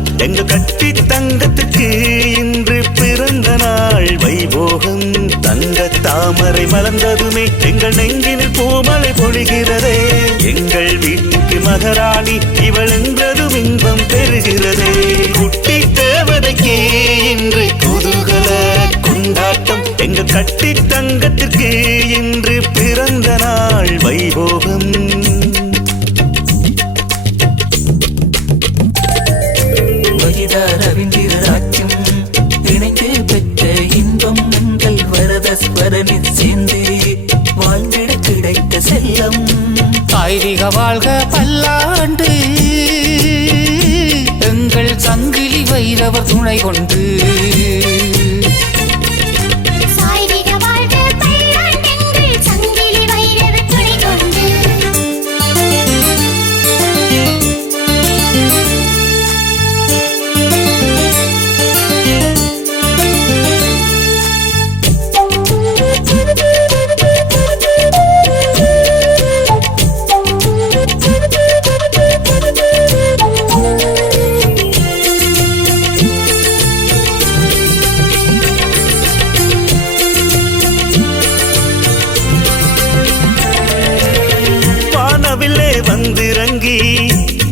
கொண்டாட்டம் எங்க கட்டி தங்கத்துக்கு இன்று பிறந்த நாள் வைபோகம். தங்க தாமரை மலர்ந்ததுமே எங்கள் நெஞ்சினில் பூமலை பொழிகிறதே. எங்கள் வீட்டுக்கு மகாராணி இவள் என்றதும் இன்பம் பெறுகிறதே. குட்டி தேவதைக்கு இன்று குதூகல கொண்டாட்டம் எங்க கட்டி தங்கத்திற்கு இன்று பிறந்த நாள் வைபோகம். ரவீந்திரராஜ்யம் இணைந்து பெற்ற இன்பம் உங்கள் வரதஸ்வரனில் சேர்ந்து வாழ்ந்திட கிடைத்த செல்லம். ஐதீக வாழ்க பல்லாண்டு எங்கள் சங்கிலி வைரவர் துணை கொண்டு. வந்திறங்கி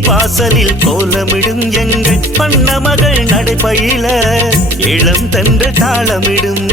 வாசலில் கோலமிடும் எங்கள் பண்ண மகள் நடைபயில இளம் தன்று தாளமிடும்.